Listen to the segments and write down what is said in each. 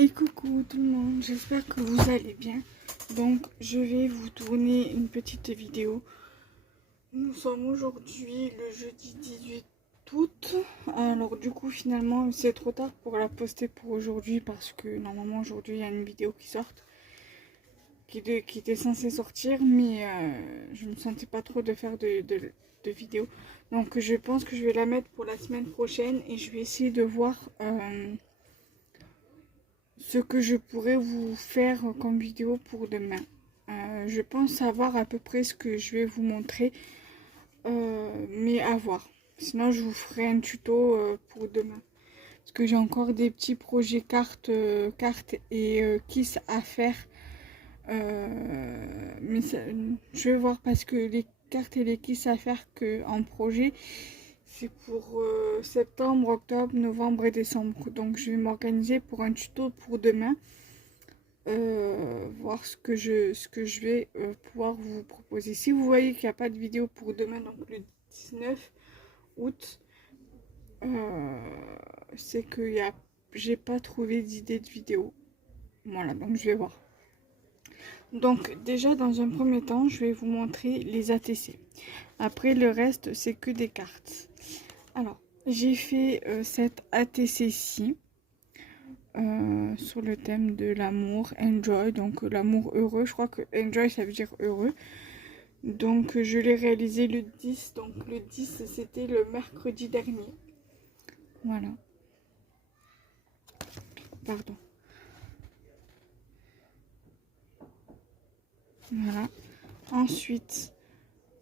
Et coucou tout le monde, j'espère que vous allez bien. Donc je vais vous tourner une petite vidéo. Nous sommes aujourd'hui le jeudi 18 août. Alors du coup finalement c'est trop tard pour la poster pour aujourd'hui parce que normalement aujourd'hui il y a une vidéo qui sort. Qui était censée sortir, mais je me sentais pas trop de faire de vidéo. Donc je pense que je vais la mettre pour la semaine prochaine et je vais essayer de voir ce que je pourrais vous faire comme vidéo pour demain. Je pense savoir à peu près ce que je vais vous montrer, mais à voir. Sinon, je vous ferai un tuto pour demain. Parce que j'ai encore des petits projets cartes et kiss à faire. Mais ça, je vais voir parce que les cartes et les kiss à faire que en projet, c'est pour septembre, octobre, novembre et décembre. Donc je vais m'organiser pour un tuto pour demain. Voir ce que je vais pouvoir vous proposer. Si vous voyez qu'il n'y a pas de vidéo pour demain, donc le 19 août, c'est que j'ai pas trouvé d'idée de vidéo. Voilà, donc je vais voir. Donc déjà dans un premier temps, je vais vous montrer les ATC. Après le reste, c'est que des cartes. Alors, j'ai fait cette ATC-ci. Sur le thème de l'amour, enjoy, donc l'amour heureux, je crois que enjoy ça veut dire heureux. Donc je l'ai réalisé le 10, donc le 10 c'était le mercredi dernier. Voilà. Pardon. Voilà. Ensuite,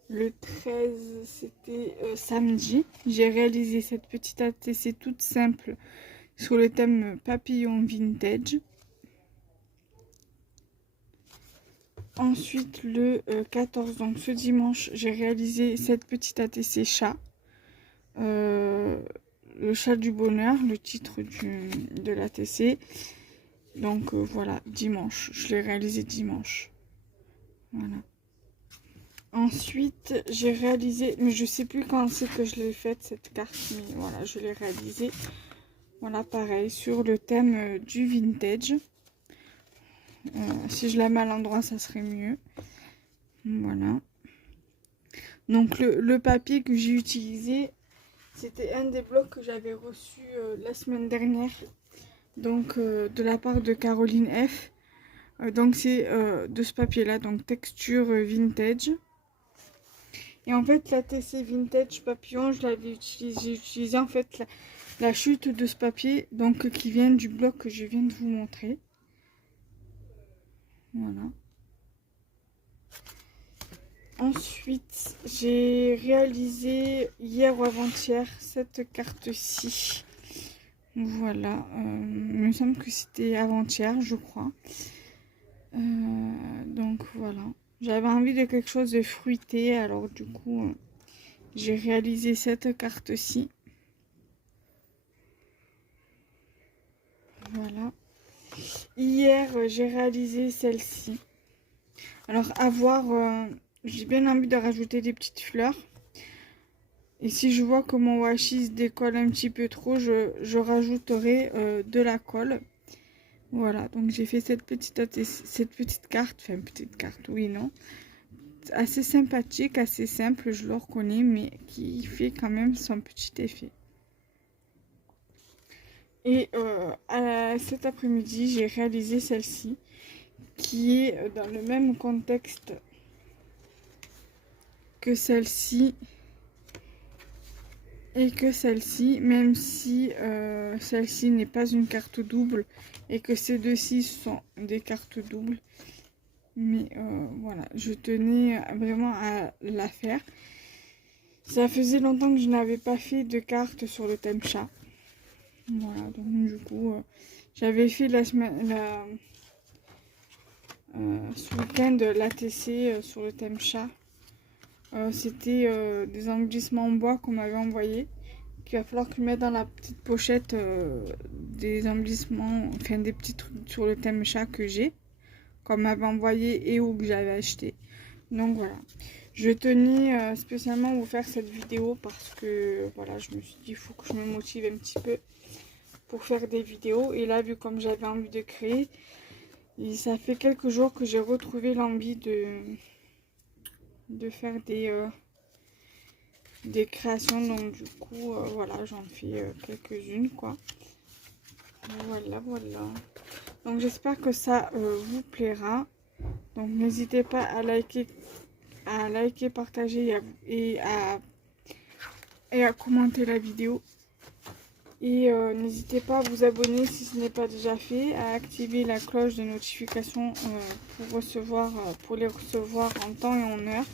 le 13 c'était samedi. J'ai réalisé cette petite ATC toute simple sur le thème papillon vintage. Ensuite, le 14, donc ce dimanche, j'ai réalisé cette petite ATC chat. Le chat du bonheur, le titre de l'ATC. Donc voilà, dimanche. Je l'ai réalisé dimanche. Voilà. Ensuite, j'ai réalisé, mais je sais plus quand c'est que je l'ai faite cette carte, mais voilà, je l'ai réalisée. Voilà, pareil, sur le thème du vintage. Si je la mets à l'endroit, ça serait mieux. Voilà. Donc le papier que j'ai utilisé, c'était un des blocs que j'avais reçu la semaine dernière. Donc de la part de Caroline F. Donc c'est de ce papier là, donc texture vintage. Et en fait la TC vintage papillon, j'ai utilisé en fait la chute de ce papier, donc qui vient du bloc que je viens de vous montrer. Voilà. Ensuite, j'ai réalisé hier ou avant-hier cette carte-ci. Voilà, il me semble que c'était avant-hier, je crois. Donc voilà, j'avais envie de quelque chose de fruité, alors du coup, j'ai réalisé cette carte-ci. Voilà. Hier, j'ai réalisé celle-ci. Alors, à voir, j'ai bien envie de rajouter des petites fleurs. Et si je vois que mon washi se décolle un petit peu trop, je rajouterai de la colle. Voilà, donc j'ai fait cette petite carte, enfin petite carte, oui, non. Assez sympathique, assez simple, je le reconnais, mais qui fait quand même son petit effet. Et cet après-midi, j'ai réalisé celle-ci, qui est dans le même contexte que celle-ci. Et que celle-ci, même si celle-ci n'est pas une carte double et que ces deux-ci sont des cartes doubles. Mais voilà, je tenais vraiment à la faire. Ça faisait longtemps que je n'avais pas fait de cartes sur le thème chat. Voilà, donc du coup, j'avais fait ce week-end l'ATC sur le thème chat. C'était des englissements en bois qu'on m'avait envoyé. Qu'il va falloir que je mette dans la petite pochette des embellissements, enfin des petits trucs sur le thème chat que j'ai, qu'on m'avait envoyé et ou que j'avais acheté. Donc voilà, je tenais spécialement à vous faire cette vidéo parce que voilà, je me suis dit il faut que je me motive un petit peu pour faire des vidéos. Et là, vu comme j'avais envie de créer, et ça fait quelques jours que j'ai retrouvé l'envie de faire des créations. Donc du coup, voilà, j'en fais quelques-unes, quoi. Voilà, voilà. Donc j'espère que ça vous plaira. Donc n'hésitez pas à liker, partager et à commenter la vidéo. Et n'hésitez pas à vous abonner si ce n'est pas déjà fait, à activer la cloche de notification pour les recevoir en temps et en heure.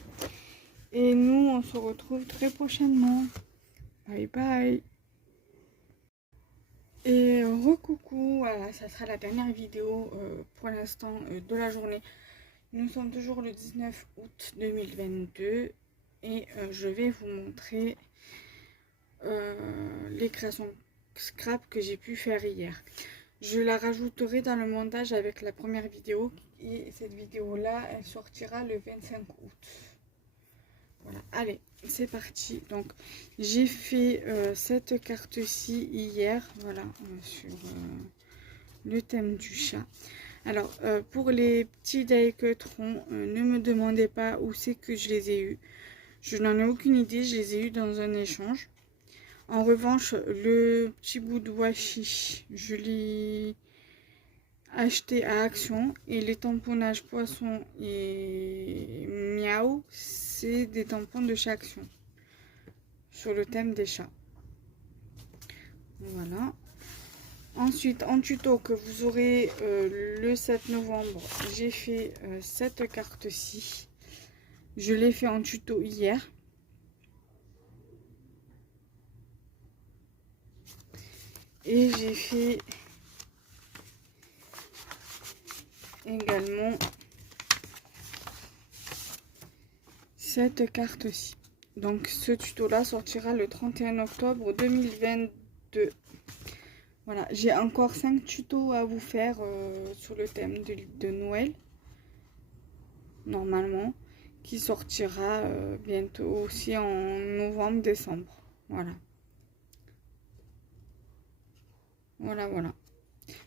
Et nous, on se retrouve très prochainement. Bye bye. Et recoucou, voilà, ça sera la dernière vidéo pour l'instant de la journée. Nous sommes toujours le 19 août 2022 et je vais vous montrer les créations scrap que j'ai pu faire hier. Je la rajouterai dans le montage avec la première vidéo et cette vidéo là elle sortira le 25 août. Voilà, allez, c'est parti. Donc j'ai fait cette carte-ci hier, voilà, sur le thème du chat. Alors pour les petits die-cuts-ronds, ne me demandez pas où c'est que je les ai eus. Je n'en ai aucune idée, je les ai eus dans un échange. En revanche, le petit bout de washi, je l'ai acheté à Action. Et les tamponnages poisson et miaou, c'est des tampons de chez Action. Sur le thème des chats. Voilà. Ensuite, en tuto que vous aurez le 7 novembre, j'ai fait cette carte-ci. Je l'ai fait en tuto hier. Et j'ai fait également cette carte-ci. Donc ce tuto-là sortira le 31 octobre 2022. Voilà, j'ai encore 5 tutos à vous faire sur le thème de Noël. Normalement, qui sortira bientôt aussi en novembre-décembre. Voilà. Voilà.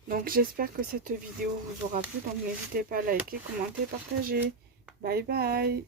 Donc j'espère que cette vidéo vous aura plu. Donc n'hésitez pas à liker, commenter, partager. Bye bye.